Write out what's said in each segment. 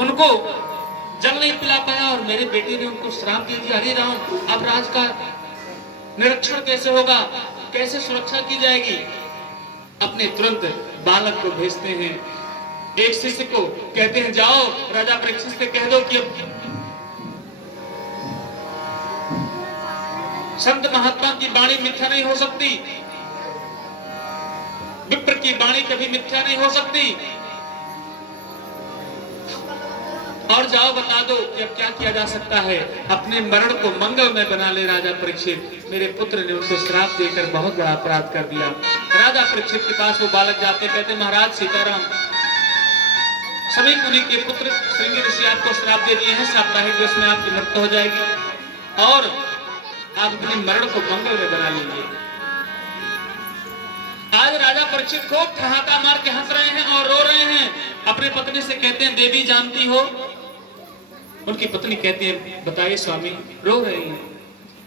उनको जल नहीं पिला पाया और मेरे बेटे ने उनको श्राप दे दिया। हरे राम, अब राज का निरीक्षण कैसे होगा, कैसे सुरक्षा की जाएगी? अपने तुरंत बालक को भेजते हैं, एक शिष्य को कहते हैं जाओ राजा परीक्षित से कह दो कि संत महात्मा की वाणी मिथ्या नहीं हो सकती, विप्र की वाणी कभी मिथ्या नहीं हो सकती, और जाओ बता दो कि अब क्या किया जा सकता है, अपने मरण को मंगलमय बना ले राजा परीक्षित। मेरे पुत्र ने उनको श्राप देकर बहुत बड़ा अपराध कर दिया। राजा परीक्षित के पास वो बालक जाते, कहते महाराज सीताराम, सभी मुनि के पुत्र श्रृंगी ऋषि आपको श्राप दे दिए हैं, साप्ताहिक दिवस में आपकी मृत्यु हो जाएगी और आप अपने मरण को मंगलमय बना लीजिए। आज राजा परीक्षित को ठहाका मार के हंस रहे हैं और रो रहे हैं। अपने पत्नी से कहते हैं देवी जानती हो? उनकी पत्नी कहती है बताइए स्वामी। रो रही है,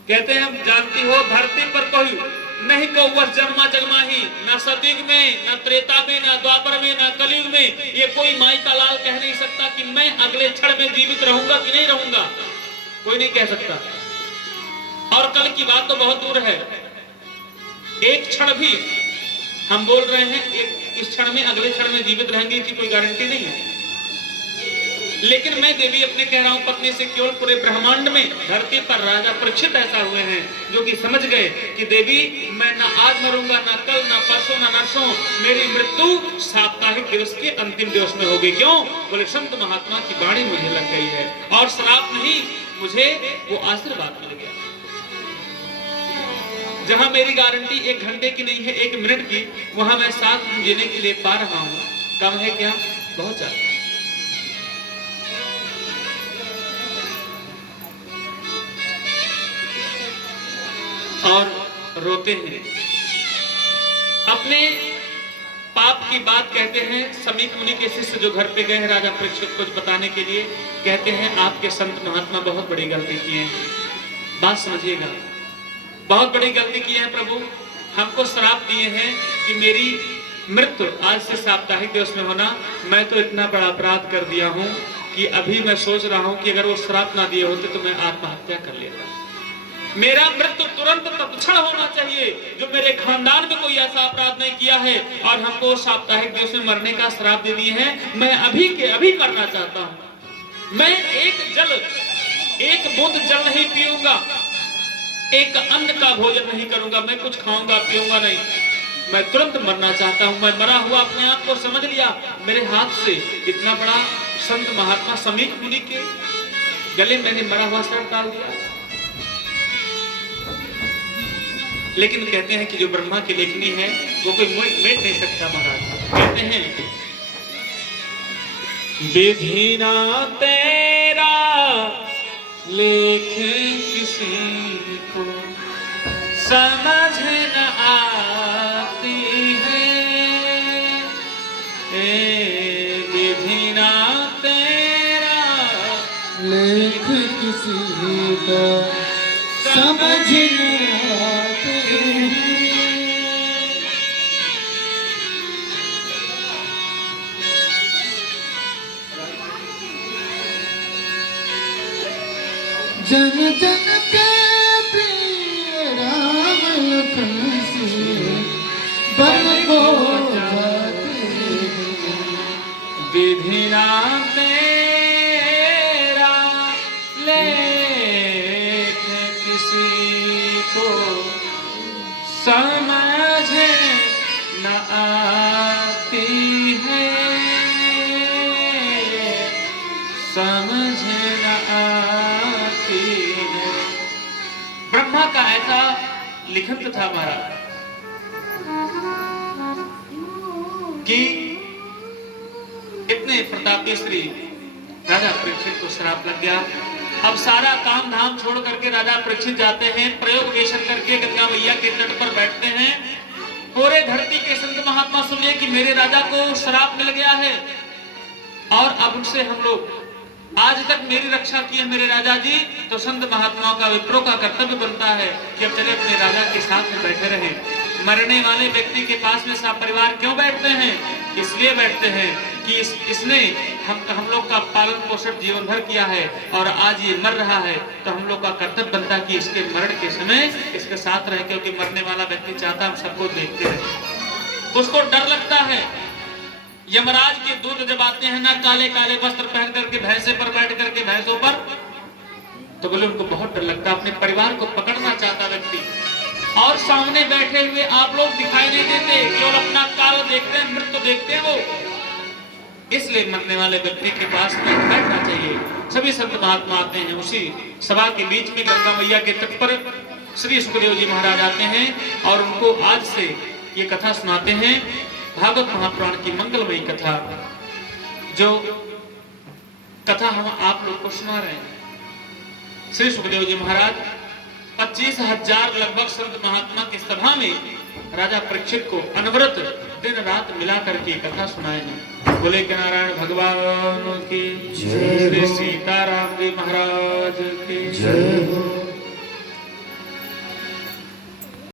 कहते हैं हम जानती हो धरती पर कोई नहीं को वर्ष जन्मा जगमा ही, ना सतयुग में, ना त्रेता में, ना द्वापर में, ना कलयुग में ये कोई माई का लाल कह नहीं सकता कि मैं अगले क्षण में जीवित रहूंगा कि नहीं रहूंगा, कोई नहीं कह सकता। और कल की बात तो बहुत दूर है, एक क्षण भी हम बोल रहे हैं इस क्षण में अगले क्षण में जीवित रहेंगे इसकी कोई गारंटी नहीं है। लेकिन मैं देवी अपने कह रहा हूं पत्नी से, केवल पूरे ब्रह्मांड में धरती पर राजा परीक्षित ऐसा हुए हैं जो कि समझ गए कि देवी मैं ना आज मरूंगा, ना कल, ना परसों, ना नरसों, मेरी मृत्यु साप्ताहिक दिवस के अंतिम दिवस में होगी। क्यों? बोले संत महात्मा की वाणी मुझे लग गई है और श्राप नहीं, मुझे वो आशीर्वाद मिल गया। जहां मेरी गारंटी 1 घंटे की नहीं है, 1 मिनट की, वहां मैं 7 दिन जीने के लिए पा रहा हूं। कम है क्या? बहुत ज्यादा। और रोते हैं, अपने पाप की बात कहते हैं। समीप मुनि के शिष्य जो घर पे गए हैं राजा परीक्षित को बताने के लिए, कहते हैं आपके संत महात्मा बहुत बड़ी गलती किए हैं, बात समझिएगा, बहुत बड़ी गलती की है प्रभु। हमको श्राप दिए हैं कि मेरी मृत्यु आज से साप्ताहिक दिवस में होना। मैं तो इतना बड़ा अपराध कर दिया हूं कि अभी मैं सोच रहा हूं कि अगर वो श्राप ना दिए होते तो मैं आत्महत्या कर लेता। मेरा मृत्यु तुरंत तत्क्षण होना चाहिए, जो मेरे खानदान में कोई ऐसा अपराध नहीं किया है और हमको साप्ताहिक दिवस में मरने का श्राप दे दिए हैं। मैं अभी के अभी मरना चाहता हूं। मैं एक बूंद जल नहीं पीऊंगा, एक अन्न का भोजन नहीं करूंगा, मैं कुछ खाऊंगा पीऊंगा नहीं, मैं तुरंत मरना चाहता हूं। मैं मरा हुआ अपने आप को समझ लिया, मेरे हाथ से इतना बड़ा संत महात्मा समीप मुनि के गले मैंने मरा हुआ सर डाल दिया। लेकिन कहते हैं कि जो ब्रह्मा की लेखनी है वो कोई मेट नहीं सकता महाराज। कहते हैं विधि ना तेरा लेख किसी को समझ न आती है, विधि ना तेरा लेख किसी को समझ न आती है। जन जन के प्रिय राम लखन से बन को जाते हैं। विधि ना तेरा लेख किसी को समझ न आती है, समझ न आती है। ब्रह्मा का ऐसा लिखन था महाराज कि इतने प्रतापी श्री राजा परीक्षित को श्राप लग गया। अब सारा काम धाम छोड़ करके राजा परीक्षित जाते हैं, प्रयोग वेशन करके गंगा मैया के तट पर बैठते हैं। पूरे धरती के संत महात्मा सुनिए कि मेरे राजा को श्राप मिल गया है और अब उनसे हम लोग आज तक मेरी रक्षा की है मेरे राजा जी, तो संत महात्माओं का विप्रो का कर्तव्य बनता है कि अब चले अपने राजा के साथ में बैठे रहें। मरने वाले व्यक्ति के पास में सब परिवार क्यों बैठते हैं? इसलिए बैठते हैं कि इसने हम लोग का पालन पोषण जीवन भर किया है और आज ये मर रहा है, तो हम लोग का कर्तव्य बनता है कि इसके मरण के समय इसके साथ रहे, क्योंकि मरने वाला व्यक्ति चाहता है हम सबको देखते रहे। तो उसको डर लगता है। यमराज के दूत जब आते हैं ना, काले काले वस्त्र पहन करके भैंसे पर बैठ करके भैंसों पर, तो बोले उनको बहुत डर लगता है। अपने परिवार को पकड़ना चाहता व्यक्ति, और सामने बैठे हुए आप लोग दिखाई नहीं देते, केवल अपना काल देखते हैं, मृत्यु देखते हैं वो। इसलिए मरने वाले व्यक्ति के पास में बैठना चाहिए। सभी संत महात्मा आते हैं। उसी सभा के बीच में गंगा मैया के तट पर श्री सुखदेव जी महाराज आते हैं और उनको आज से ये कथा सुनाते हैं, भागवत महापुराण की मंगलमयी कथा, जो कथा हम आप लोग को सुना रहे हैं। श्री सुखदेव जी महाराज 25,000 लगभग संत महात्मा की सभा में राजा परीक्षित को अनवरत दिन रात मिला करके कथा सुनाए हैं। बोले कि नारायण भगवान की जय, श्री सीताराम जी महाराज की जय।